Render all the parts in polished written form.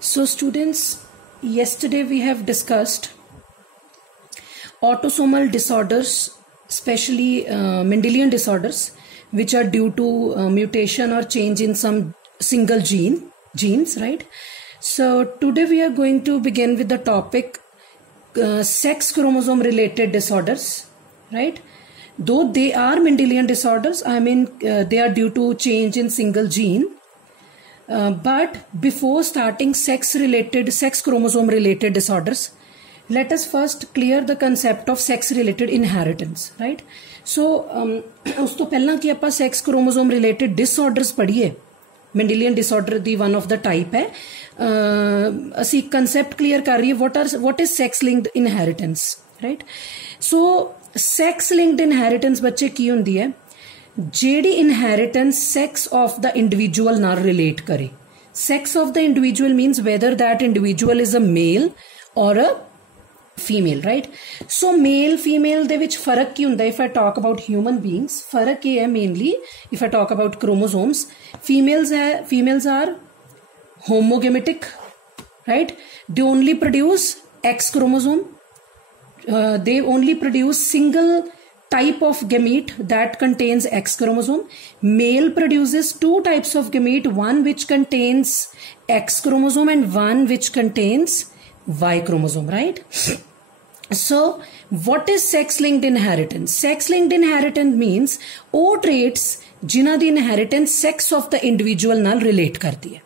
So students, yesterday we have discussed autosomal disorders, especially Mendelian disorders, which are due to mutation or change in some single genes, right? So today we are going to begin with the topic sex chromosome related disorders, right? Though they are Mendelian disorders, I mean they are due to change in single gene. But before starting sex chromosome related disorders, let us first clear the concept of sex related inheritance, right? So ਉਸ ਤੋਂ ਪਹਿਲਾਂ ਕਿ ਆਪਾਂ sex chromosome related disorders ਪੜ੍ਹੀਏ, Mendelian disorder the one of the type ਹੈ, ਅਸੀਂ concept clear ਕਰ ਰਹੀਏ what is sex linked inheritance, right? So sex linked inheritance ਬੱਚੇ ਕੀ ਹੁੰਦੀ ਹੈ? ਜਿਹੜੀ inheritance sex of the individual ਨਾਲ relate करे. Sex of the individual means whether that individual is a male or a female, right? So male female ਦੇ ਵਿੱਚ ਫਰਕ ਕੀ ਹੁੰਦਾ? If I talk about human beings, ਫਰਕ ਇਹ ਹੈ mainly if I talk about chromosomes, females are homogametic, right? They only produce X chromosome. They only produce single type of gamete that contains X chromosome. Male produces two types of gamete, one which contains X chromosome and one which contains Y chromosome, right? So what is sex linked inheritance? Sex linked inheritance means ਉਹ traits ਜਿਨ੍ਹਾਂ ਦੀ inheritance sex of the individual ਨਾਲ relate ਕਰਦੀ ਹੈ,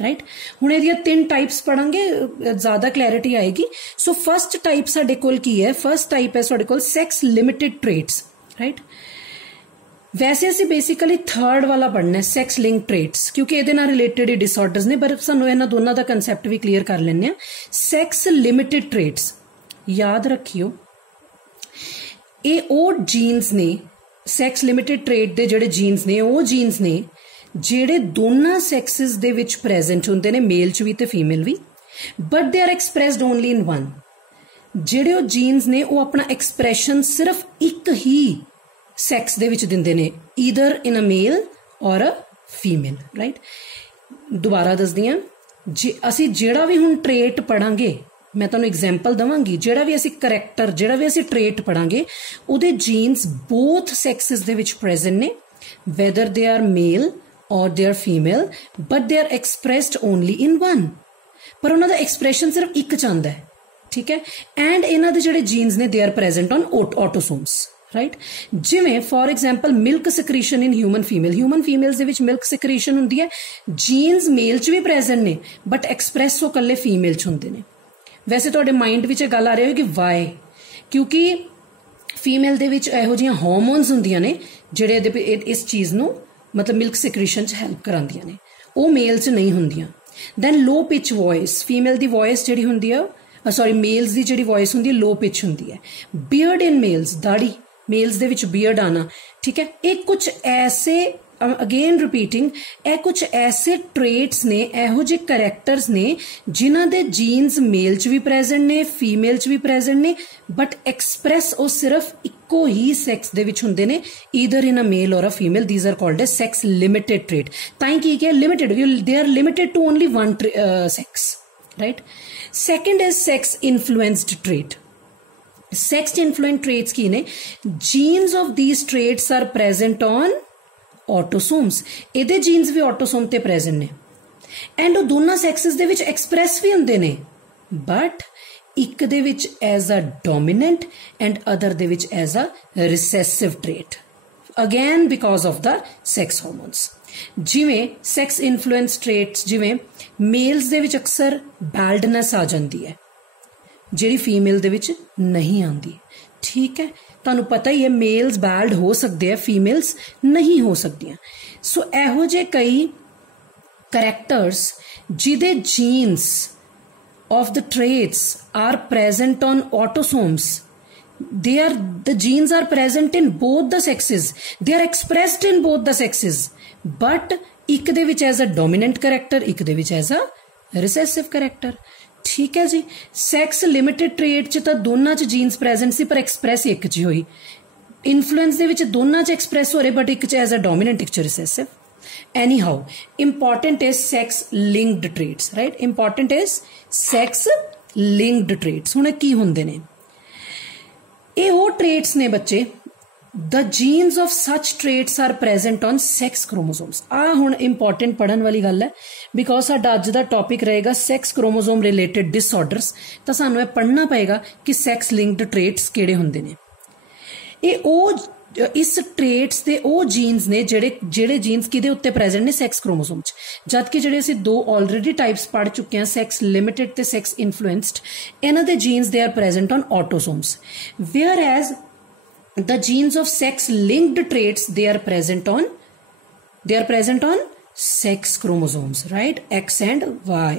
right? ਹੁਣ ਇਹਦੀਆਂ ਤਿੰਨ types ਪੜਾਂਗੇ, ਜ਼ਿਆਦਾ clarity ਆਏਗੀ. ਸੋ ਫਸਟ ਟਾਈਪ ਸਾਡੇ ਕੋਲ ਕੀ ਹੈ? ਫਸਟ ਟਾਈਪ ਹੈ ਸਾਡੇ ਕੋਲ ਸੈਕਸ ਲਿਮਿਟਿਡ ਟ੍ਰੇਟਸ, ਰਾਈਟ? ਵੈਸੇ ਅਸੀਂ ਬੇਸਿਕਲੀ ਥਰਡ ਵਾਲਾ ਪੜ੍ਹਨਾ ਹੈ, ਸੈਕਸ ਲਿੰਕ ਟ੍ਰੇਟਸ, ਕਿਉਂਕਿ ਇਹਦੇ ਨਾਲ ਰਿਲੇਟਡ ਹੀ ਡਿਸਆਰਡਰਸ ਨੇ, ਪਰ ਸਾਨੂੰ ਇਹਨਾਂ ਦੋਨਾਂ ਦਾ ਕੰਸੈਪਟ ਵੀ ਕਲੀਅਰ ਕਰ ਲੈਂਦੇ ਹਾਂ. ਸੈਕਸ ਲਿਮਿਟਿਡ ਟ੍ਰੇਟਸ ਯਾਦ ਰੱਖਿਓ, ਇਹ ਉਹ ਜੀਨਸ ਨੇ, ਸੈਕਸ ਲਿਮਿਟਿਡ ਟ੍ਰੇਟ ਦੇ ਜਿਹੜੇ ਜੀਨਸ ਨੇ, ਉਹ ਜੀਨਸ ਨੇ ਜਿਹੜੇ ਦੋਨਾਂ ਸੈਕਸਿਸ ਦੇ ਵਿੱਚ ਪ੍ਰੈਜ਼ੈਂਟ ਹੁੰਦੇ ਨੇ, ਮੇਲ ਚ ਵੀ ਤੇ ਫੀਮੇਲ ਵੀ, but they are expressed only in one. ਜਿਹੜੇ ਉਹ ਜੀਨਸ ਨੇ ਉਹ ਆਪਣਾ ਐਕਸਪ੍ਰੈਸ਼ਨ ਸਿਰਫ ਇੱਕ ਹੀ ਸੈਕਸ ਦੇ ਵਿੱਚ ਦਿੰਦੇ ਨੇ, either in a male or a female, right? ਦੁਬਾਰਾ ਦੱਸਦੀ ਹਾਂ, ਜੇ ਅਸੀਂ ਜਿਹੜਾ ਵੀ ਹੁਣ ਟ੍ਰੇਟ ਪੜਾਂਗੇ, ਮੈਂ ਤੁਹਾਨੂੰ ਐਗਜ਼ਾਮਪਲ ਦਵਾਂਗੀ, ਜਿਹੜਾ ਵੀ ਅਸੀਂ ਕਰੈਕਟਰ, ਜਿਹੜਾ ਵੀ ਅਸੀਂ ਟ੍ਰੇਟ ਪੜਾਂਗੇ, ਉਹਦੇ ਜੀਨਸ ਬੋਥ ਸੈਕਸਿਸ ਦੇ ਵਿੱਚ ਪ੍ਰੈਜ਼ੈਂਟ ਨੇ, whether they are male or they are female, but they are expressed only in one. ਪਰ ਉਹਨਾਂ ਦਾ ਐਕਸਪ੍ਰੈਸ਼ਨ ਸਿਰਫ ਇੱਕ ਚ ਆਉਂਦਾ ਹੈ, ਠੀਕ ਹੈ? ਐਂਡ ਇਹਨਾਂ ਦੇ ਜਿਹੜੇ ਜੀਨਸ ਨੇ they are present on autosomes, right? ਜਿਵੇਂ for example milk secretion in human females ਦੇ ਵਿੱਚ ਮਿਲਕ ਸਕ੍ਰੀਸ਼ਨ ਹੁੰਦੀ ਹੈ, ਜੀਨਸ ਮੇਲ ਚ ਵੀ ਪ੍ਰੈਜ਼ੈਂਟ ਨੇ ਬਟ ਐਕਸਪ੍ਰੈਸ ਉਹ ਇਕੱਲੇ ਫੀਮੇਲ ਚ ਹੁੰਦੇ ਨੇ. ਵੈਸੇ ਤੁਹਾਡੇ ਮਾਈਂਡ ਵਿੱਚ ਇਹ ਗੱਲ ਆ ਰਹੀ ਹੋਏਗੀ ਵਾਈ, ਕਿਉਂਕਿ ਫੀਮੇਲ ਦੇ ਵਿੱਚ ਇਹੋ ਜਿਹੀਆਂ ਹਾਰਮੋਨਸ ਹੁੰਦੀਆਂ ਨੇ ਜਿਹੜੇ ਇਸ ਚੀਜ਼ ਨੂੰ ਮਤਲਬ ਮਿਲਕ ਸਿਕ੍ਰੀਸ਼ਨ ਚ ਹੈਲਪ ਕਰਾਉਂਦੀਆਂ ਨੇ, ਉਹ ਮੇਲ ਚ ਨਹੀਂ ਹੁੰਦੀਆਂ. ਦੈਨ ਲੋ ਪਿਚ ਵੌਇਸ, ਫੀਮੇਲ ਦੀ ਵੌਇਸ ਜਿਹੜੀ ਹੁੰਦੀ ਆ, ਸੌਰੀ ਮੇਲਸ ਦੀ ਜਿਹੜੀ ਵੌਇਸ ਹੁੰਦੀ ਹੈ ਲੋ ਪਿਚ ਹੁੰਦੀ ਹੈ. ਬੀਅਰਡ ਇਨ ਮੇਲਸ, ਦਾੜੀ, ਮੇਲਸ ਦੇ ਵਿੱਚ ਬੀਅਰਡ ਆਣਾ, ਠੀਕ ਹੈ? ਇਹ ਕੁਝ ਐਸੇ, ਅਗੇਨ ਰਿਪੀਟਿੰਗ, ਇਹ ਕੁਝ ਐਸੇ ਟ੍ਰੇਟਸ ਨੇ, ਇਹੋ ਜਿਹੇ ਕਰੈਕਟਰਸ ਨੇ ਜਿਨ੍ਹਾਂ ਦੇ ਜੀਨਸ ਮੇਲ ਚ ਵੀ ਪ੍ਰੈਜ਼ੈਂਟ ਨੇ, ਫੀਮੇਲ ਚ ਵੀ ਪ੍ਰੈਜ਼ੈਂਟ ਨੇ, ਬਟ ਐਕਸਪ੍ਰੈਸ ਉਹ ਸਿਰਫ ਇੱਕੋ ਹੀ ਸੈਕਸ ਦੇ ਵਿੱਚ ਹੁੰਦੇ ਨੇ, either in a male or a female. These are called as sex limited trait. ਤਾਂ ਹੀ ਕੀ ਕਿਹਾ? Limited, they are limited to only one sex, right? Second is sex influenced trait. Sex influenced traits ਕੀ ਨੇ? Genes of these traits are present on autosomes. ਇਹਦੇ genes ਵੀ autosome ਤੇ present ਨੇ ਐਂਡ ਉਹ ਦੋਨਾਂ ਸੈਕਸਿਸ ਦੇ ਵਿੱਚ ਐਕਸਪ੍ਰੈਸ ਵੀ ਹੁੰਦੇ ਨੇ, ਬਟ ਇੱਕ ਦੇ ਵਿੱਚ as a dominant and other ਦੇ ਵਿੱਚ as a recessive trait, again because of the sex hormones. ਜਿਵੇਂ ਸੈਕਸ ਇਨਫਲੂਐਂਸ ਟ੍ਰੇਟਸ, ਜਿਵੇਂ ਮੇਲਸ ਦੇ ਵਿੱਚ ਅਕਸਰ ਬੈਲਡਨੈਸ ਆ ਜਾਂਦੀ ਹੈ ਜਿਹੜੀ ਫੀਮੇਲ ਦੇ ਵਿੱਚ ਨਹੀਂ ਆਉਂਦੀ, ਠੀਕ ਹੈ? ਤੁਹਾਨੂੰ ਪਤਾ ਹੀ ਹੈ ਮੇਲਸ ਬੈਲਡ ਹੋ ਸਕਦੇ ਆ, ਫੀਮੇਲਸ ਨਹੀਂ ਹੋ ਸਕਦੀਆਂ. ਸੋ ਇਹੋ ਜਿਹੇ ਕਈ ਕਰੈਕਟਰਸ ਜਿਹਦੇ jeans of the traits are present on autosomes. The genes are present in both the sexes. They are expressed in both the sexes. But ਇੱਕ ਦੇ ਵਿੱਚ as a dominant character, ਇੱਕ ਦੇ ਵਿੱਚ as a recessive character. ਠੀਕ ਹੈ ਜੀ? Sex limited trait ਚ ਤਾਂ ਦੋਨਾਂ ਚ ਜੀਨਸ ਪ੍ਰੈਜ਼ੈਂਟ ਸੀ ਪਰ ਐਕਸਪ੍ਰੈਸ ਇੱਕ ਚ ਹੋਈ. ਇਨਫਲੂਐਂਸ ਦੇ ਵਿੱਚ ਦੋਨਾਂ ਚ ਐਕਸਪ੍ਰੈਸ ਹੋ ਰਹੇ ਬਟ ਇੱਕ ਚ ਐਜ਼ ਅ ਡੋਮੀਨੈਂਟ, ਇੱਕ ਚ recessive. Anyhow important is sex linked traits, right, important is sex linked traits. हुण की हुंदे ने ये वो ट्रेट्स ने बच्चे, the genes of such traits are present on sex chromosomes. आ हुण इंपॉर्टेंट पढ़न वाली गल है, बिकॉज साडा अज दा टॉपिक रहेगा सैक्स क्रोमोसोम रिलेटेड डिसऑर्डर्स, तो सानू पढ़ना पएगा कि सैक्स लिंक्ड ट्रेट्स किहड़े हुंदे ने। ये ओ इस ट्रेट्स दे ओ जीन्स ने ਜਿਹੜੇ जीन्स किहदे उत्ते प्रेजेंट ने सैक्स क्रोमोसोम च, जबकि ਜਿਹੜੇ ਅਸੀਂ दो ऑलरेडी टाइप्स पढ़ चुके हैं, सैक्स लिमिटेड ते सैक्स इन्फ्लुएंस्ड, इन्हां दे genes they are present on autosomes, whereas the genes of sex linked traits they are present on sex chromosomes, right, X and Y।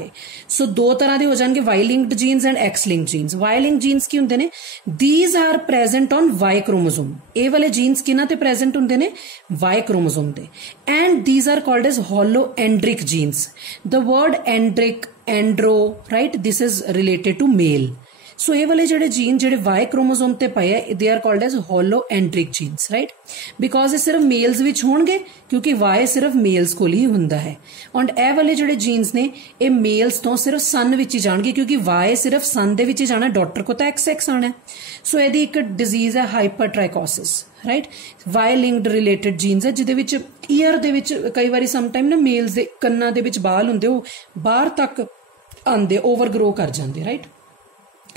so दो तरह दे हो जाएंगे, Y linked genes and X linked genes। Y linked genes की हुंदे ने, these are present on Y chromosome। ए वाले genes किन्हां ते present हुंदे ने, Y chromosome ते, and these are called as holoandric genes। the word andric, andro, right, this is related to male। सो ये वाले जेडे जीन जेडे वाई क्रोमोसोम ते पए है, they are called as holandric genes, right, because ये सिर्फ मेल्स विच होणगे, क्योंकि वाई सिर्फ मेल्स कोल ही हुंदा है। और ए वाले जेडे जीन्स ने ये मेल्स तो सिर्फ सन विच ही जाणगे, क्योंकि वाई सिर्फ सन दे विच ही जाना, डॉटर को तो एक्स आना है। सो यदि एक डिजीज है hypertrichosis, right, Y linked related genes है, जिहदे विच ईयर दे विच कई बारी समटाइम ना मेल्स दे कन्नां दे विच बाल हुंदे, वो बाहर तक आंदे, ओवरग्रो कर जांदे, right.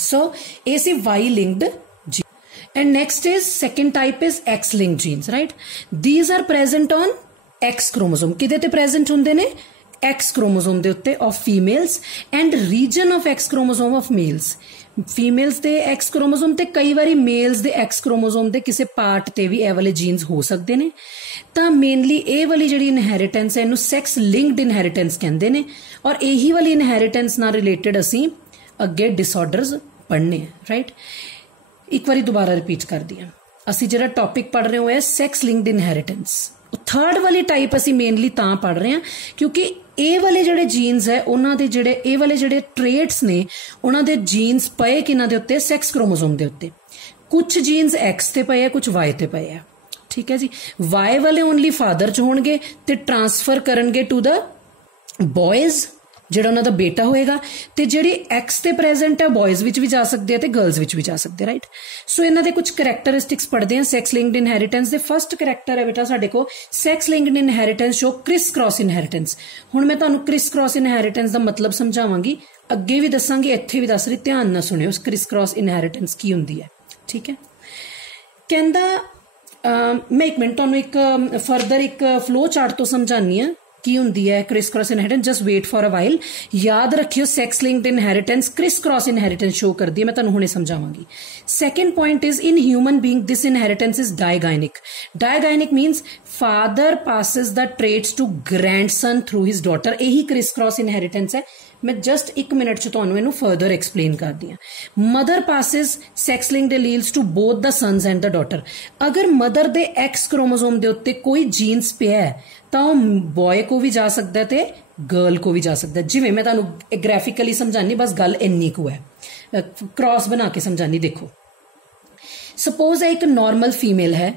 So, AC Y linked gene. And next is second type is X linked genes, right? These are present on X chromosome. किदे ते present हुंदे ने? X chromosome दे उत्ते of females and region of X chromosome of males. Females they X chromosome ते कई बारी males दे X chromosome दे किसे part ते भी ए वाले genes हो सकते ने। ਤਾਂ ਮੇਨਲੀ ਇਹ ਵਾਲੀ ਜਿਹੜੀ ਇਨਹੈਰੀਟੈਂਸ ਹੈ ਇਹਨੂੰ ਸੈਕਸ ਲਿੰਕਡ ਇਨਹੈਰੀਟੈਂਸ ਕਹਿੰਦੇ ਨੇ, ਔਰ ਇਹੀ ਵਾਲੀ ਇਨਹੈਰੀਟੈਂਸ ਨਾਲ ਰਿਲੇਟਡ ਅਸੀਂ ਅੱਗੇ डिसऑर्डर्स पढ़ने हैं, राइट। एक बार दोबारा रिपीट कर दिया, असी जो टॉपिक पढ़ रहे हो सैक्स लिंक्ड इनहेरिटेंस। थर्ड वाली टाइप असी मेनली तां पढ़ रहे हैं क्योंकि ए वाले जेडे जीन्स है उन्हां दे जेडे ए वाले जेडे ट्रेट्स ने उन्हां दे जीन्स पए किन्हां दे उत्ते, सैक्स क्रोमोसोम दे उत्ते। कुछ जीन्स एक्स ते पए है, कुछ वाई ते पए है, ठीक है जी। वाई वाले ओनली फादर च होणगे ते ट्रांसफर करनगे टू द बॉयज, ਜਿਹੜਾ ਉਹਨਾਂ ਦਾ ਬੇਟਾ ਹੋਏਗਾ, ਤੇ ਜਿਹੜੀ ਐਕਸ ਤੇ ਪ੍ਰੈਜ਼ੈਂਟ ਹੈ ਬॉयਜ਼ ਵਿੱਚ ਵੀ ਜਾ ਸਕਦੇ ਆ ਤੇ ਗਰਲਸ ਵਿੱਚ ਵੀ ਜਾ ਸਕਦੇ, ਰਾਈਟ। ਸੋ ਇਹਨਾਂ ਦੇ ਕੁਝ ਕਰੈਕਟਰਿਸਟਿਕਸ ਪੜ੍ਹਦੇ ਆ ਸੈਕਸ ਲਿੰਕਡ ਇਨਹੈਰੀਟੈਂਸ ਦੇ। ਫਸਟ ਕਰੈਕਟਰ ਹੈ ਬੇਟਾ ਸਾਡੇ ਕੋਲ sex linked inheritance show criss cross inheritance. ਹੁਣ ਮੈਂ ਤੁਹਾਨੂੰ ਕ੍ਰਿਸ ਕ੍ਰਾਸ ਇਨਹੈਰੀਟੈਂਸ ਦਾ ਮਤਲਬ ਸਮਝਾਵਾਂਗੀ, ਅੱਗੇ ਵੀ ਦੱਸਾਂਗੀ, ਇੱਥੇ ਵੀ ਦੱਸ ਰਹੀ, ਧਿਆਨ ਨਾਲ ਸੁਣਿਓ ਕ੍ਰਿਸ ਕ੍ਰਾਸ ਇਨਹੈਰੀਟੈਂਸ ਕੀ ਹੁੰਦੀ ਹੈ, ਠੀਕ ਹੈ। ਕਹਿੰਦਾ ਮੈਂ ਇੱਕ ਮਿੰਟ ਤੁਹਾਨੂੰ ਇੱਕ ਫਰਦਰ ਇੱਕ ਫਲੋ ਚਾਰਟ ਤੋਂ ਸਮਝਾਨੀ ਆ की हुंदी है criss cross inheritance. Just wait for a while, याद रखियो sex linked inheritance criss cross inheritance show करती है, मैं तुहानू हुणे समझावांगी। Second point is in human being this inheritance is diagynic. Diagynic means father passes the traits to grandson through his daughter, यही criss cross inheritance है। मैं just एक मिनट च तुहानू इहनू फर्दर एक्सप्लेन कर दी। Mother passes sex linked alleles to both the sons and the daughter. अगर mother दे एक्स क्रोमोसोम दे उत्ते कोई जीन्स पिया है तो बॉय को भी जा सकता है ते गर्ल को भी जा सकता है। जिवें मैं तुहानू ग्राफिकली समझानी, बस गल इन्नी कु है, क्रॉस बना के समझानी। देखो सपोज है एक नॉर्मल फीमेल है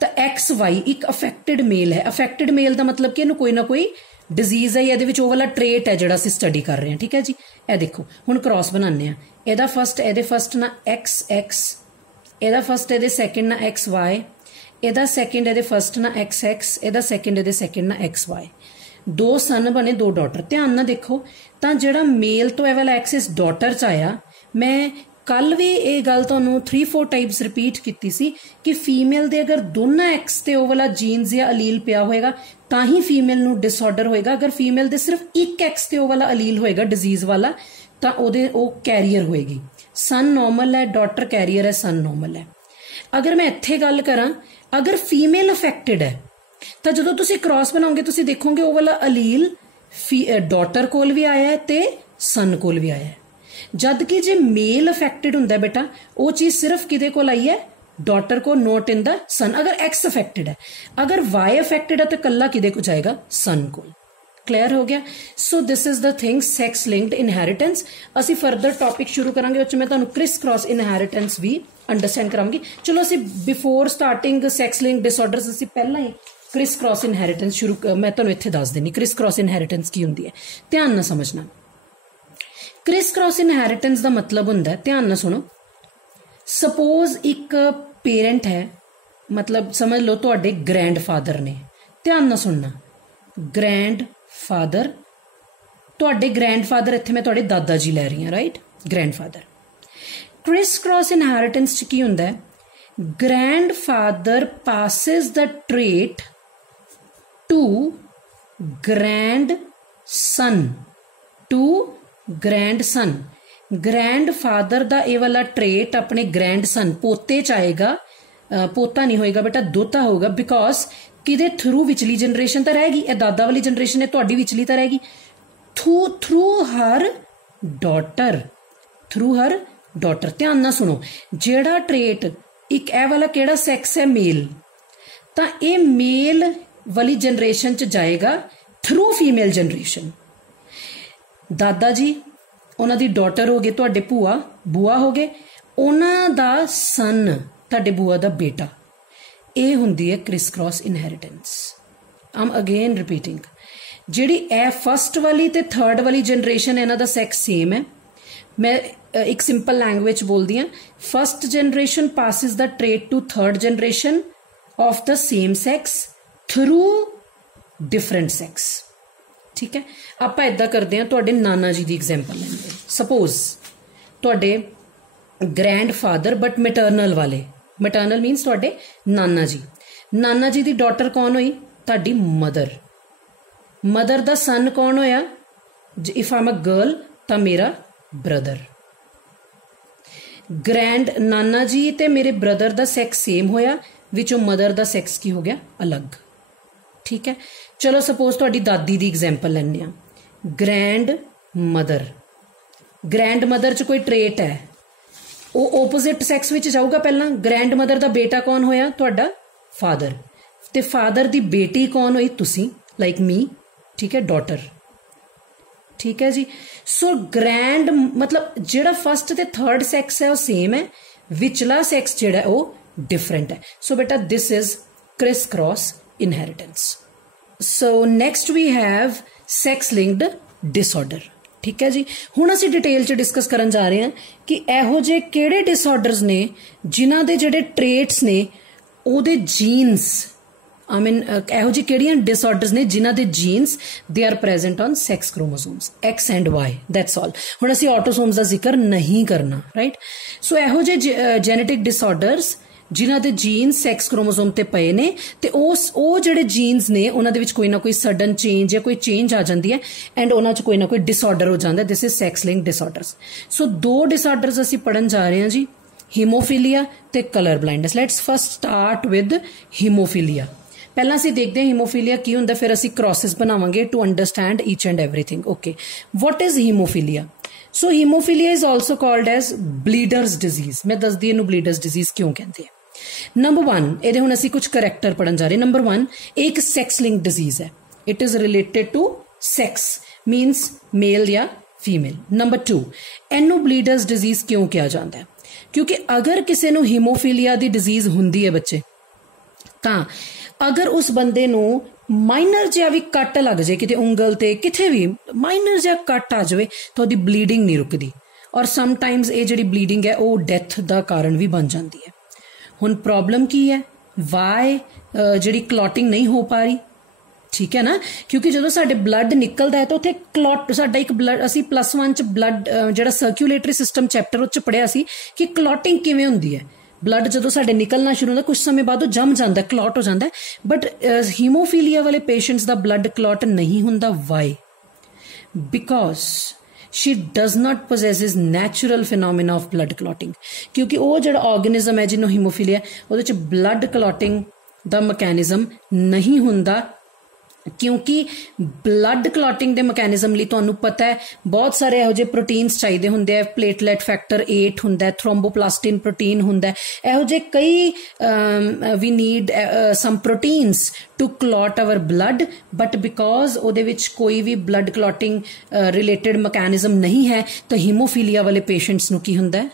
तो एक्स वाई एक अफेक्टेड मेल है। अफेक्टेड मेल का मतलब कि इहनू कोई ना कोई डिजीज है, ये वाला ट्रेट है जो असीं स्टडी कर रहे हैं, ठीक है जी। ए देखो हुण क्रॉस बनाने, एदा फस्ट ना एक्स एक्स, एदा फस्ट एदे सैकेंड ना एक्स वाई, एदा सैकेंड एदे फस्ट ना एक्स एक्स, एदा सैकेंड एदे सैकेंड ना एक्स वाई। दो सन बने, दो डॉटर। ध्यान ना देखो तो जिहड़ा मेल तो ए वाला एक्स इस डॉटर च आया। मैं कल भी ये गल तुहानू 3-4 टाइप्स रिपीट की सी कि फीमेल दे अगर दोनों एक्स ते ओ वाला जीन्स या अलील पिया होएगा तां ही फीमेल नू डिसऑर्डर होएगा। अगर फीमेल दे सिर्फ एक एक्स ते ओ वाला अलील होएगा डिजीज वाला तां ओदे ओ कैरियर होएगी। सन नॉर्मल है, डॉटर कैरियर है, सन नॉर्मल है। अगर मैं इत्थे गल करां, अगर फीमेल अफेक्टेड है तो जो तुसी क्रॉस बनाओगे तुसी देखोगे ओ वाला अलील डॉटर कोल भी आया है ते सन कोल भी आया है। जबकि जे मेल अफेक्टेड हुंदा बेटा वो चीज सिर्फ किदे कोल आई है, डॉटर को, नॉट इन द सन। अगर एक्स अफेक्टेड है, अगर वाई अफेक्टेड है तो कल्ला किदे को जाएगा, सन को। क्लियर हो गया। So this is the thing sex linked inheritance. असी फर्दर टॉपिक शुरू करांगे, उस मैं तुहानू क्रिस क्रॉस इनहेरिटेंस भी अंडरस्टैंड करांगी। चलो असी before starting sex linked disorders असी पहला ही क्रिस क्रॉस इनहेरिटेंस शुरू मैं तुहानूं इत्थे दस देनी क्रिस क्रॉस इनहेरिटेंस की हुंदी है। ध्यान नाल समझना। क्रिस क्रॉस इनहेरिटेंस का मतलब हुंदा है, ध्यान नाल सुनो, सपोज एक पेरेंट है, मतलब समझ लो तुहाडे ग्रैंडफादर ने, ध्यान नाल सुनना, ग्रैंडफादर, तुहाडे ग्रैंडफादर, इत्थे मैं तुहाडे दादा जी लै रही हां, right, grandfather. Criss cross inheritance च की हुंदा है, grandfather passes the trait to grandson, to grandson. Grandfather दा ये वाला ट्रेट अपने ग्रैंडसन पोते च आएगा, पोता नहीं होएगा बेटा, दोता होगा, बिकॉज किदे थ्रू विचली जनरेशन तो रहेगी, ये दादा वाली जनरेशन है, तुहाडी विचली तो रहेगी, थ्रू हर डॉटर, थ्रू हर डॉटर। ध्यान ना सुनो, जेड़ा ट्रेट एक ए वाला केड़ा सैक्स है, मेल, तो ये मेल वाली जनरेशन च जाएगा थ्रू फीमेल जनरेशन। दादा जी उन्हां दी डॉटर हो गए, तुहाडे भूआ बुआ हो गए, उन्हां दा सन तुहाडे बुआ दा बेटा। ये हुंदी है criss cross inheritance. I am again repeating, जिहड़ी ए फस्ट वाली ते थर्ड वाली जनरेशन इन्हां दा सैक्स सेम है। मैं एक सिंपल लैंग्वेज बोलती हूँ, first generation passes the trait to third generation of the same sex through different sex. ठीक है, आप इदा करते हैं, तुहाडे नाना जी की एग्जाम्पल लेंगे। सपोज तुहाडे ग्रैंडफादर बट मैटरनल वाले, मैटरनल मीनस तुहाडे नाना जी, नाना जी की डॉटर कौन हुई, तुहाडी मदर, मदर दा सन कौन होया, if I am a girl तो मेरा ब्रदर। ग्रैंड नाना जी ते मेरे ब्रदर दा सैक्स सेम होया, विचों मदर दा सैक्स की हो गया अलग। ठीक है, चलो सपोज तुहाडी दादी दी एग्जाम्पल लैने आ, ग्रैंड मदर, ग्रैंड मदर च कोई ट्रेट है, वो ओपोजिट सैक्स विच जाऊगा पहला। ग्रैंड मदर दा बेटा कौन होया, तुहाडा फादर, ते फादर दी बेटी कौन हुई, तुसी, लाइक मी। ठीक है, डॉटर। ठीक है जी, सो ग्रैंड मतलब जेड़ा फस्ट ते थर्ड सैक्स है वो सेम है, विचला सैक्स जेड़ा है वो डिफरेंट है। सो बेटा this is criss cross inheritance. So next we have sex linked disorder. ठीक है जी, हुण असीं डिटेल च डिस्कस करन जा रहे हैं कि इहो जे किहड़े डिसऑर्डर्स ने जिन्हां दे जेड़े ट्रेट्स ने ओहदे जीन्स, आई मीन इहो जी किहड़ियां डिसऑर्डर्स ने जिन्हां दे genes they are present on sex chromosomes X and Y, that's all. हुण असीं ऑटोसोम्स दा जिक्र नहीं करना, राइट। सो इहो जे जेनेटिक डिसऑर्डर्स जिन्हां दे जीन्स सैक्स क्रोमोसोम ते पए ने, ते ਉਹ ਜਿਹੜੇ जीन्स ने उन्हां दे विच कोई ना कोई सडन चेंज या कोई चेंज आ जाती है एंड उन्हां च कोई ना कोई डिसऑर्डर हो जाता है। This is sex link disorders. So दो डिसऑर्डर्स असीं पढ़न जा रहे हैं जी, हीमोफीलिया ते colour blindness. Let's first start with haemophilia. पहला असीं देखते हैं हीमोफीलिया की हुंदा, फिर असीं क्रॉसेस बनावांगे to understand each and everything. Okay, what is haemophilia? So haemophilia is also called as bleeders disease. मैं दसदी इहनूं ब्लीडर्स डिजीज क्यों कहते हैं। नंबर वन, ये हुण असीं कुछ करैक्टर पढ़न जा रहे हैं। नंबर वन, एक सैक्स लिंक डिजीज है, it is related to sex means male या फीमेल। नंबर टू, एनू ब्लीडर्स डिजीज क्यों कहा जाता है? क्योंकि अगर किसी नूं हीमोफीलिया दी डिजीज हुंदी है बच्चे, तां अगर उस बंदे नूं माइनर जिहा भी कट लग जाए किते उंगल ते, किथे भी माइनर जिहा कट आ जाए तो उहदी ब्लीडिंग नहीं रुकदी, और समटाइम्स ये जिहड़ी ब्लीडिंग है वो डेथ दा कारण भी बन जाती है। हुण प्रॉब्लम की है, वाई जिहड़ी क्लॉटिंग नहीं हो पा रही। ठीक है ना, क्योंकि जो साडे ब्लड निकलता है तो उत्थे क्लॉट साडा एक ब्लड, असीं +1 च ब्लड जिहड़ा सर्कुलेटरी सिस्टम चैप्टर उच पढ़िया सी कि क्लॉटिंग किवें हुंदी है। ब्लड जो साडे निकलना शुरू होता कुछ समय बाद जम जाता है, क्लॉट हो जाता है, बट हीमोफीलिया वाले पेशेंट्स दा ब्लड क्लॉट नहीं हुंदा। Why? Because she does not possesses natural phenomena of blood clotting, क्योंकि वो जो ऑर्गेनिज्म है जिन्होंने हीमोफीलिया ਉਹਦੇ ਚ ब्लड clotting ਦਾ मैकेनिज्म नहीं हुंदा, क्योंकि ब्लड क्लॉटिंग के मैकेनिज्म ਲਈ ਤੁਹਾਨੂੰ पता है बहुत सारे ਇਹੋ ਜਿਹੇ प्रोटीन्स चाहिए ਹੁੰਦੇ ਆ। प्लेटलेट फैक्टर 8 ਹੁੰਦਾ, थ्रोम्बोप्लास्टिन प्रोटीन ਹੁੰਦਾ, ਇਹੋ ਜਿਹੇ कई we need some proteins to clot our blood, but because ਉਹਦੇ ਵਿੱਚ कोई भी blood clotting related मैकेनिज्म नहीं है तो हीमोफीलिया वाले पेशेंट्स ਨੂੰ ਕੀ ਹੁੰਦਾ है,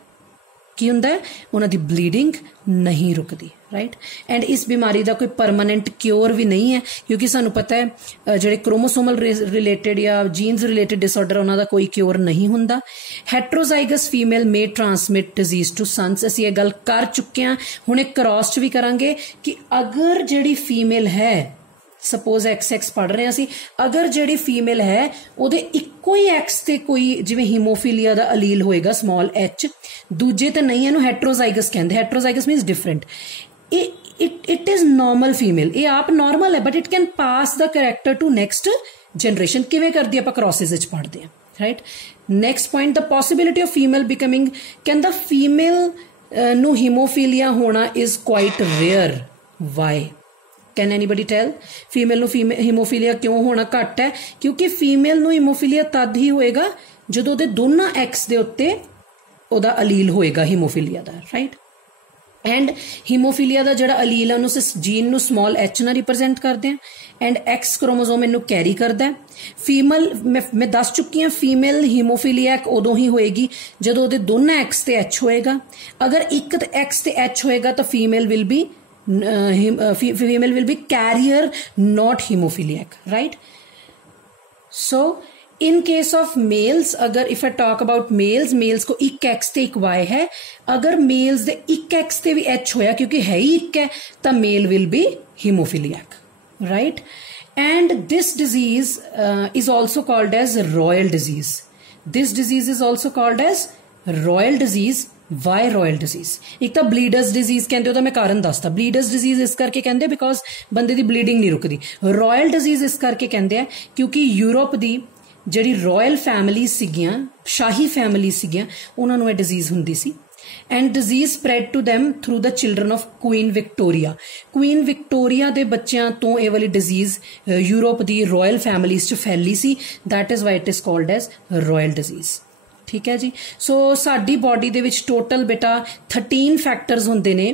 की हुंदा है, उन्हां दी ब्लीडिंग नहीं रुकदी, राइट। एंड इस बीमारी का कोई परमानेंट क्योर भी नहीं है, क्योंकि सानू पता है जिहड़े क्रोमोसोमल रिलेटेड या जीन्स रिलेटेड डिसऑर्डर उन्हां दा कोई क्योर नहीं हुंदा। Heterozygous female may transmit disease to sons, असीं ये गल कर चुके हैं, हुण एक क्रॉस च भी करांगे कि अगर जिहड़ी फीमेल है, सपोज XX पढ़ रहे हैं असी, अगर जिहड़ी फीमेल है उहदे इक्को ही X ते कोई जिवें हीमोफीलिया दा अलील होएगा स्मॉल h, दूजे ते नहीं, इहनूं हेट्रोजाइगस कहंदे। Heterozygous means different. It is normal female, ये आप नॉर्मल है, but it can pass the character to next generation. किवें करदी आपां क्रॉसिस विच पढ़दे हैं, right. Next point, the possibility of female becoming, कहंदा फीमेल नूं हीमोफीलिया होना is quite rare. Why? Can anybody tell? Female नूं हीमोफीलिया क्यों होना घट है? क्योंकि फीमेल नूं हीमोफीलिया तद ही होएगा जदों दे दोनों एक्स दे उत्ते ओदा अलील होएगा हीमोफीलिया दा, राइट। एंड हीमोफीलिया दा जिहड़ा अलील है उन्होंने जीन नूं स्मॉल h नाल रिप्रजेंट करते हैं, एंड X क्रोमोसोम इनू कैरी करता है। फीमेल मैं दस चुकी हूं, फीमेल हीमोफीलियक उदों ही होएगी जदों दे दोनों X ते H होएगा। अगर एक X ते H होएगा तो female will be carrier not haemophiliac, right. So in case of males, अगर if I talk about males को एक X ते एक Y है, अगर मेल्स दे एक X ते भी H होया क्योंकि है ही एक है, तो male will be haemophiliac, right. And this disease is also called as royal disease. This disease is also called as royal disease. Why royal disease? एक तो ब्लीडर्स डिजीज कहते हो, तो मैं कारण दसता। ब्लीडर्स डिजीज इस करके कहते बिकॉज बंदे दी ब्लीडिंग नहीं रुकती। रॉयल डिजीज इस करके कहते हैं क्योंकि यूरोप दी ਜਿਹੜੀ रॉयल फैमिली सीगियां, शाही फैमिली सीगियां, उन्हां नूं डिजीज हुंदी सी। And disease spread to them through the children of queen Victoria. Queen Victoria दे बच्चों तो ये वाली डिजीज यूरोप दी रॉयल फैमिलीज च फैली सी। That is why it is called as royal disease. ठीक है जी। सो साडी बॉडी दे विच टोटल बेटा 13 फैक्टर्स हुंदे ने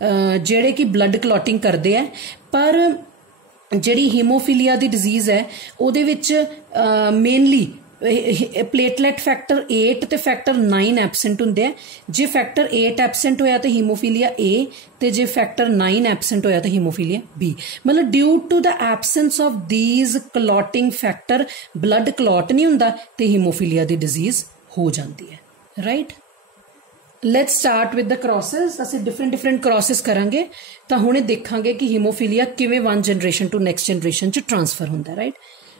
ਜਿਹੜੇ कि ब्लड क्लॉटिंग करते हैं, पर ਜਿਹੜੀ ਹੀਮੋਫੀਲੀਆ ਦੀ ਡਿਜ਼ੀਜ਼ ਹੈ ਉਹਦੇ ਵਿੱਚ ਮੇਨਲੀ ਪਲੇਟਲੈਟ ਫੈਕਟਰ 8 ਤੇ ਫੈਕਟਰ 9 ਐਬਸੈਂਟ ਹੁੰਦੇ ਆ। ਜੇ ਫੈਕਟਰ 8 ਐਬਸੈਂਟ ਹੋਇਆ ਤਾਂ ਹੀਮੋਫੀਲੀਆ A, ਤੇ ਜੇ ਫੈਕਟਰ 9 ਐਬਸੈਂਟ ਹੋਇਆ ਤਾਂ ਹੀਮੋਫੀਲੀਆ B। ਮਤਲਬ due to the absence of these clotting factor blood clot ਨਹੀਂ ਹੁੰਦਾ ਤੇ ਹੀਮੋਫੀਲੀਆ ਦੀ ਡਿਜ਼ੀਜ਼ ਹੋ ਜਾਂਦੀ ਹੈ, right. Let's start with the crosses. ਅਸੀਂ डिफरेंट क्रॉसेस ਕਰਾਂਗੇ ਤਾਂ ਹੁਣੇ ਦੇਖਾਂਗੇ ਕਿ ਹੀਮੋਫੀਲੀਆ ਕਿਵੇਂ one generation to next generation ਚ ਟ੍ਰਾਂਸਫਰ ਹੁੰਦਾ, ਰਾਈਟ।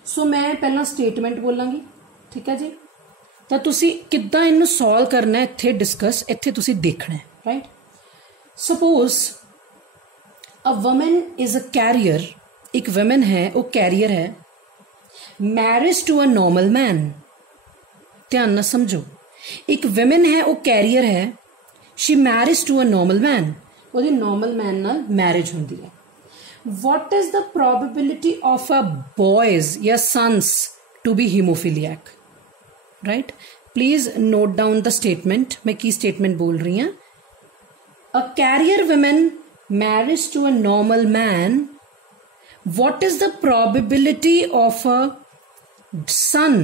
ਸੋ ਮੈਂ ਪਹਿਲਾਂ ਸਟੇਟਮੈਂਟ ਬੋਲਾਂਗੀ, ਠੀਕ ਹੈ ਜੀ। ਤਾਂ ਤੁਸੀਂ ਕਿੱਦਾਂ ਇਹਨੂੰ ਸੋਲਵ ਕਰਨਾ ਹੈ ਇੱਥੇ ਡਿਸਕਸ, ਇੱਥੇ ਤੁਸੀਂ ਦੇਖਣਾ ਹੈ, right. Suppose a woman is a carrier, ਇੱਕ ਵਮਨ ਹੈ ਉਹ ਕੈਰੀਅਰ ਹੈ, marriage to a normal man. ਧਿਆਨ ਨਾਲ ਸਮਝੋ, एक विमेन है वो कैरियर है, she marriage to a normal man, वो नॉर्मल मैन नाल मैरिज होंदी है। What is the probability of a boys या sons to be haemophiliac, right. Please note down the statement, मैं की स्टेटमेंट बोल रही हूं। A career women marriage to a normal man, what is the probability of a son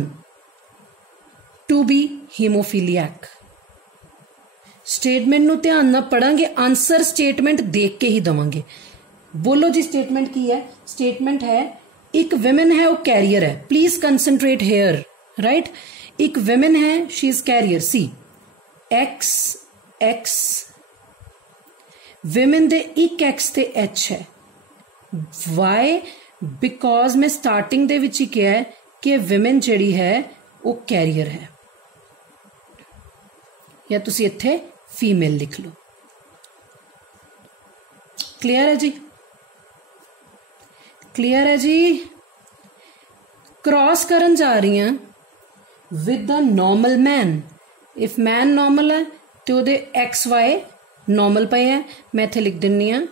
to be haemophiliac. Statement नूं ध्यान नाल पढ़ांगे, answer statement देख के ही दवांगे। बोलो जी स्टेटमेंट की है? स्टेटमेंट है एक विमेन है वो कैरियर है, प्लीज कंसंट्रेट हेयर, राइट। एक विमेन है, she is carrier, see X X, women दे एक एक्स ते एच है। वाई? बिकॉज मैं स्टार्टिंग दे विच ही कहा है कि विमेन जिहड़ी है वो कैरियर है, या तुसी इत्थे फीमेल लिख लो। क्लियर है जी? क्लियर है जी। क्रॉस करन जा रही हैं with the normal man. If man normal है तो ओदे एक्स वाई नॉर्मल पे है, मैं इत्थे लिख दिन्नी हां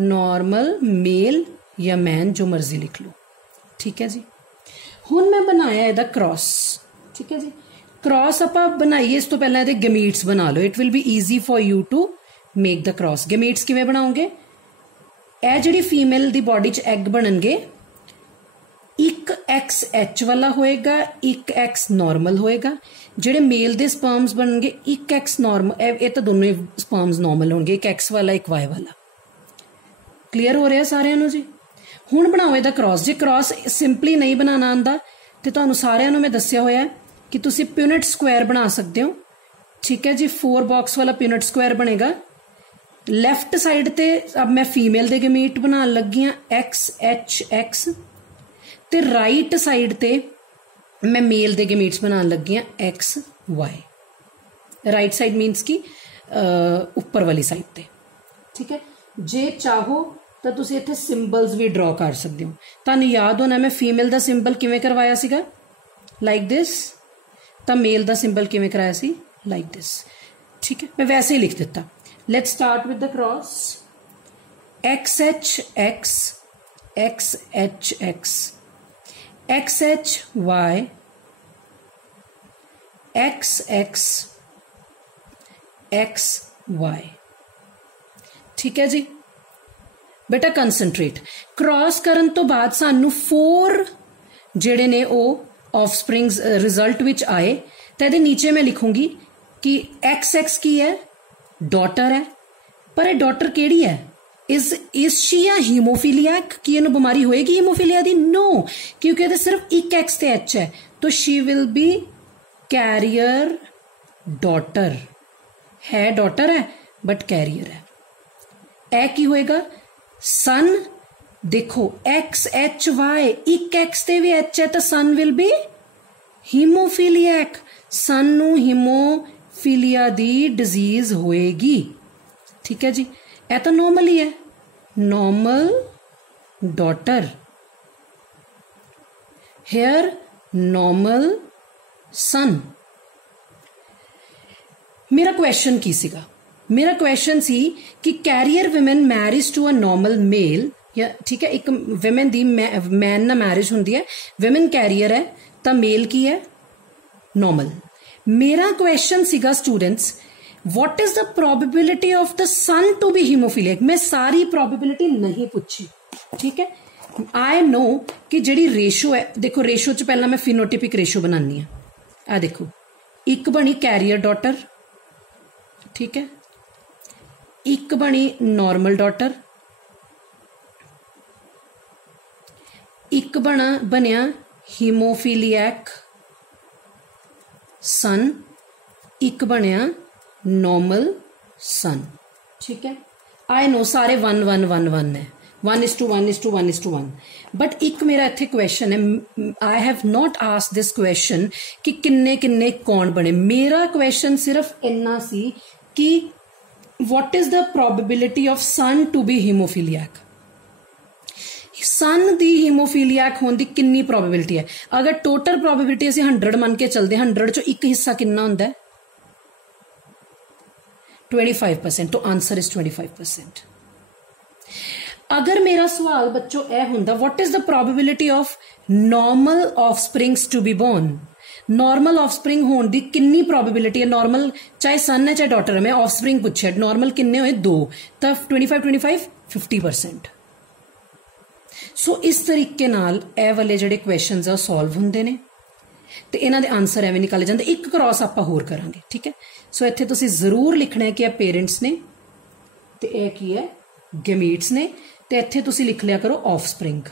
नॉर्मल मेल या मैन, जो मर्जी लिख लो, ठीक है जी। हुण मैं बनाया इहदा क्रॉस, ठीक है जी। क्रॉस आप बनाइए, इस तो पहले ये गमीट्स बना लो, it will be easy for you to make the cross. Gametes किवें बनाओगे? ए जिहड़ी फीमेल दी बॉडी च एग बननगे, एक एक्स एच वाला होएगा, एक एक्स नॉर्मल होएगा। ਜਿਹੜੇ मेल ਦੇ ਸਪਰਮਸ ਬਣਨਗੇ ਇੱਕ एक्स नॉर्मल, ਇਹ ਤਾਂ ਦੋਨੋਂ ਹੀ ਸਪਰਮਸ नॉर्मल ਹੋਣਗੇ, ਇੱਕ एक्स ਵਾਲਾ ਇੱਕ वाई ਵਾਲਾ। ਕਲੀਅਰ ਹੋ ਰਿਹਾ ਸਾਰਿਆਂ ਨੂੰ ਜੀ? ਹੁਣ ਬਣਾਓ ਇਹਦਾ ਕ੍ਰਾਸ। ਜੇ ਕ੍ਰਾਸ ਸਿੰਪਲੀ ਨਹੀਂ ਬਣਾਉਣਾ ਆਉਂਦਾ ਤੇ ਤੁਹਾਨੂੰ ਸਾਰਿਆਂ ਨੂੰ ਮੈਂ ਦੱਸਿਆ ਹੋਇਆ ਕਿ ਤੁਸੀਂ ਪਿਊਨਿਟ ਸਕੁਆਇਰ ਬਣਾ ਸਕਦੇ ਹੋ। ठीक है जी, 4 बॉक्स वाला पिनट स्क्वायर बनेगा। लैफ्ट साइड ते अब मैं फीमेल दे गमीट बनान लगी हाँ एक्स एच एक्स, ते राइट साइड ते मैं मेल दे गमीट्स बनान लगी हाँ X Y. Right side means की ऊपर वाली साइड ते। ठीक है, जे चाहो तो तुसी इत्थे सिंबल्स भी ड्रॉ कर सकते हो। तुहानूं याद होना मैं फीमेल दा सिंबल किवें करवाया सीगा, लाइक दिस, तो मेल दा सिंबल किवें कराया सी, लाइक दिस। ठीक है, मैं वैसे ही लिख देता। Let's start with the cross. X H X, X H X, X H Y, X X, X Y. ठीक है जी बेटा, कंसनट्रेट। क्रॉस करन तो बाद सानू 4 जेड़े ने ओ ऑफस्प्रिंग्स रिजल्ट विच आए, तो ये नीचे मैं लिखूंगी कि एक्स एक्स की है, डॉटर है, पर ये डॉटर केड़ी है? इज शी अ हीमोफीलियक? की इन्हें बीमारी होएगी हीमोफीलिया दी? नो, क्योंकि ये सिर्फ एक एक्स ते एच है, तो she will be carrier daughter. है डॉटर है बट कैरियर है। ए की होएगा सन। देखो एक्स एच वाई, एक एक्स ते भी एच है तो सन विल बी हीमोफीलियक। सन नू हीमोफीलिया दी डिजीज होएगी। ठीक है जी, यह तो नॉर्मल ही है, normal daughter, here normal son. मेरा क्वेश्चन की सीगा? मेरा क्वेश्चन सी कि carrier women marriage to a normal male, या ठीक है एक विमेन दी मैन ना मैरिज हुंदी है, विमेन कैरियर है तो मेल की है नॉर्मल। मेरा क्वेश्चन सीगा students, what is the probability of the son to be haemophiliac? मैं सारी प्रोबेबिलिटी नहीं पूछी। ठीक है, आई नो कि जिहड़ी रेशो है, देखो रेशो च पहला मैं फिनोटिपिक रेशो बनानी है। आ देखो एक बनी कैरियर डॉटर, ठीक है, एक बनी नॉर्मल डॉटर, एक बनया हीमोफीलियक सन, एक बनया नॉर्मल सन। ठीक है, आई नो सारे 1 1 1 1 है, 1:1:1:1, बट एक मेरा इत्थे क्वेश्चन है, I have not asked this question कि किन्ने किन्ने कौन बने। मेरा क्वेश्चन सिर्फ इन्ना सी कि what is the probability of son to be haemophiliac? Son दी हीमोफीलियक होने की कितनी प्रोबेबिलिटी है? अगर टोटल प्रोबेबिलिटी असीं 100 मन के चलते, 100 चो एक हिस्सा कितना हुंदा है? 25%। तो आंसर इज 25%। अगर मेरा सवाल बच्चों यह हुंदा what is the probability of normal offsprings to be born? Normal offspring होने की कितनी प्रोबेबिलिटी है? नॉर्मल चाहे सन है चाहे डॉटर है, मैं ऑफस्प्रिंग पूछे, नॉर्मल किन्ने होए? 2, तब 25 50%। सो इस तरीके नाल ए वाले जिहड़े क्वेश्चंस आ सॉल्व हुंदे ने ते इन्हां दे आंसर एवें निकाले जांदे। एक क्रॉस आपां होर करांगे। ठीक है, सो इत्थे तुसीं जरूर लिखना है कि पेरेंट्स ने ते ए की है गैमीट्स ने, ते इत्थे तुसीं लिख लिया करो ऑफस्प्रिंग।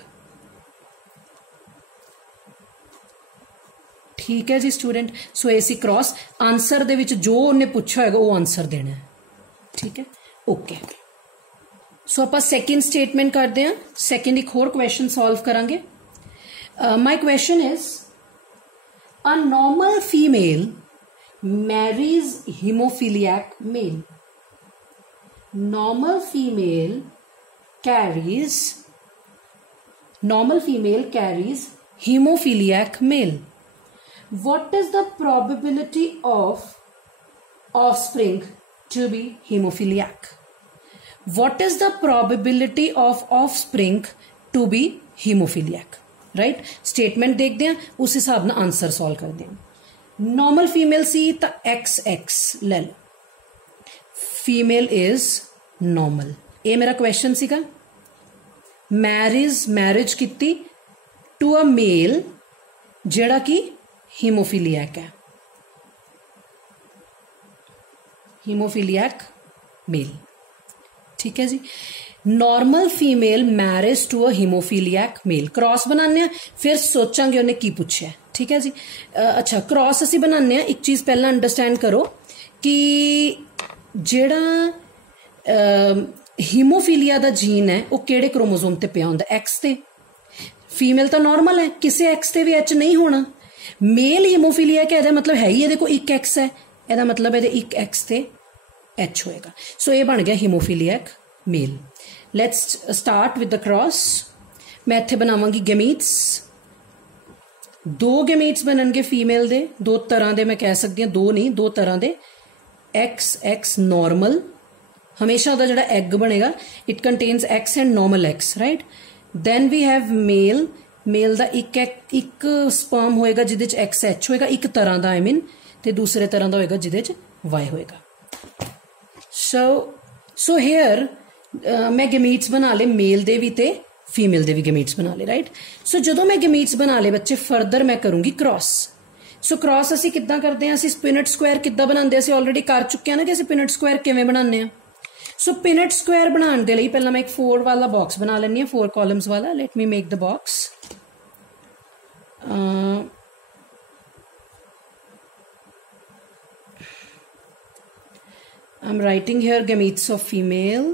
ठीक है जी स्टूडेंट, सो ए सी क्रॉस। आंसर दे विच जो उन्हें पूछा होगा वो आंसर देना है। ठीक है, ओके। सो आप सेकेंड स्टेटमेंट करते हैं, सेकेंड एक होर क्वेश्चन सॉल्व करांगे। My question is a normal female marries haemophiliac male. Normal female carries hemophiliac male. What is the probability of offspring to be hemophiliac? What is the probability of offspring to be hemophiliac? Right? Statement देखते हैं, उस हिसाब ना answer solve करते हैं। Normal female सी तो XX ले लो, female is normal. ये मेरा क्वेश्चन सीगा। मैरिज की टू अ मेल जिहड़ा कि हीमोफीलियक है, हीमोफीलियक मेल। ठीक है जी। Normal female marriage to a haemophiliac male. Cross बनाने फिर सोचांगे उन्हें की पूछा। ठीक है जी। अच्छा, क्रॉस असी बनाने एक चीज पहला अंडरस्टैंड करो कि जिहड़ा हीमोफीलिया दा जीन है वो किहड़े क्रोमोसोम ते पिया हुंदा, एक्स ते। फीमेल तो नॉर्मल है, किसी एक्स ते भी एच नहीं होना। मेल हीमोफीलिया का मतलब है ही ये एक एक्स है, ਇਹਦਾ मतलब ਇਹਦੇ एक एक्स ਤੇ एच होएगा। सो ये बन गया haemophiliac male. Let's start with the cross. मैं इत्थे बनावांगी गैमीट्स। दो गैमीट्स बननगे फीमेल दे, दो तरह दे, मैं कह सकती हूँ दो नहीं, दो तरह दे। एक्स एक्स नॉर्मल, हमेशा दा जिहड़ा एग बनेगा it contains X and normal X, right. Then we have male. Male दा एक स्पर्म होएगा जिहदे च एक्स एच होएगा, एक तरह दा, आई मीन, ते दूसरे तरह दा होएगा जिहदे च वाई होएगा। सो हेयर मैं गैमीट्स बना ले मेल दे भी ते फीमेल दे भी गैमीट्स बना ले, राइट। सो जदों मैं गैमीट्स बना ले बच्चे, फर्दर मैं करूंगी क्रॉस। सो क्रॉस असी किद्दां करदे हां, असी पिनट स्क्वायर किद्दां बनांदे, असी ऑलरेडी कर चुके हैं ना कि असी पिनट स्क्वायर किवें बनाने आ। सो पिनट स्क्वायर बनाने दे लई पहला मैं एक 4 वाला बॉक्स बना लैनी है, 4 कॉलम्स वाला। Let me make the box. I'm writing here gametes of female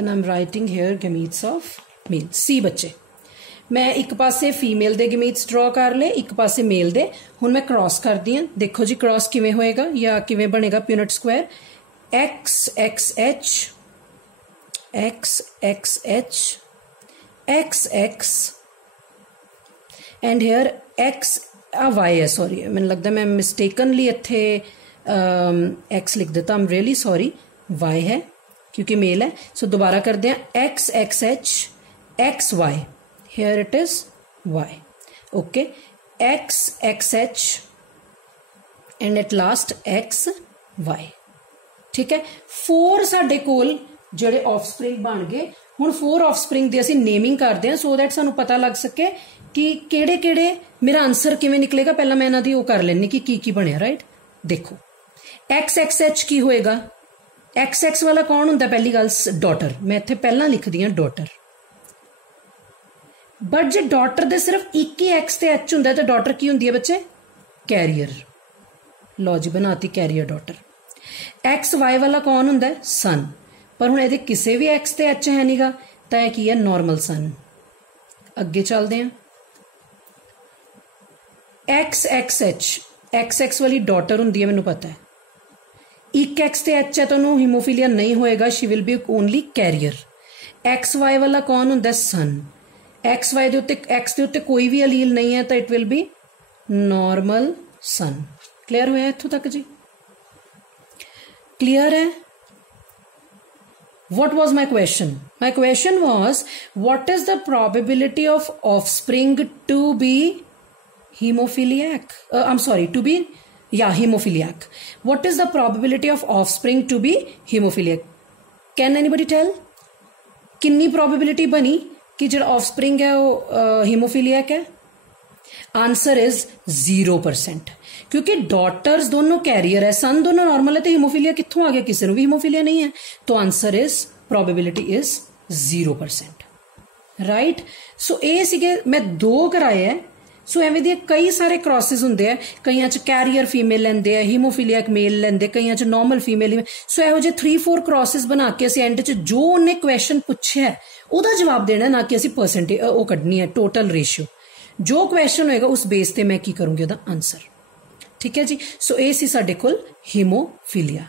and I'm writing here gametes of male. सी बच्चे, मैं एक पासे फीमेल दे gametes ड्रॉ कर ले, एक पासे मेल दे। हुण मैं क्रॉस कर दी हां। देखो जी क्रॉस किवें होएगा या किवें बनेगा Punnett square. X X H, X X H, X X and here X Y है। सॉरी, मैंने लगता मैं मिस्टेकनली इत्थे एक्स लिख देता। I am really sorry, Y है क्योंकि मेल है। सो दोबारा कर दें, X X H, X Y, here it is Y. Okay, X X H and at last X Y. ठीक है। 4 साडे कोल जिहड़े ऑफस्प्रिंग बन गए। हुण 4 ऑफस्प्रिंग दी असीं नेमिंग करदे हां सो दैट सानू पता लग सके कि किहड़े किहड़े मेरा आंसर किवें निकलेगा। पहला मैं इन्हां दी ओह कर लैनी कि की बनिया, राइट। देखो एक्स एक्स एच की होएगा, एक्स एक्स वाला कौन हुंदा, पहली गल डॉटर। मैं इत्थे पहला लिख दी हां डॉटर। बट जे डॉटर दे सिर्फ एक ही एक्स ते एच हुंदा तो डॉटर की हुंदी है बच्चे, कैरियर। लो जी बनाती कैरियर डॉटर। एक्स वाई वाला कौन हुंदा है, सन। पर हुण इहदे किसी भी एक्स ते एच है नहींगा तां इह की है, नॉर्मल सन। अगे चलदे हां। X X H, X x वाली डॉटर हुंदी है, मैनूं पता है। एक एक्स ते एच है तो उन्होंने हीमोफीलिया नहीं होएगा, she will be only carrier. X Y वाला कौन हुंदा है, सन। एक्स वाई दे उत्ते एक्स दे उत्ते कोई भी अलील नहीं है तो it will B normal sun. Clear होया इत्थों तक जी? क्लियर है? What was my question? My question was, what is the probability of offspring to be hemophiliac? I'm sorry, to be hemophiliac. What is the probability of offspring to be hemophiliac? Can anybody tell? कितनी probability बनी कि जो offspring है वो hemophiliac है? Answer is 0%, क्योंकि daughters दोनों career है, सन दोनों नॉर्मल है, तो हीमोफीलिया कित्थों आ गया? किसी को भी हीमोफीलिया नहीं है, तो answer is probability is 0%, right. So ये सीगे मैं 2 कराए है। सो एवें दी कई सारे क्रॉसेस होंगे है, कई कैरियर फीमेल लेंदे, हीमोफीलियक मेल लेंदे, कई नॉर्मल फीमेल। सो यहो जे 3-4 क्रॉसेस बना के असीं एंड च जो उन्हें क्वेश्चन पूछा है ਉਹਦਾ जवाब देना, ना कि असीं परसेंटेज वो कढ़नी है, टोटल रेशियो। जो क्वेश्चन होएगा उस बेस ते मैं की करूंगी ਉਹਦਾ आंसर। ठीक है जी। सो ये सी साडे कोल हीमोफीलिया।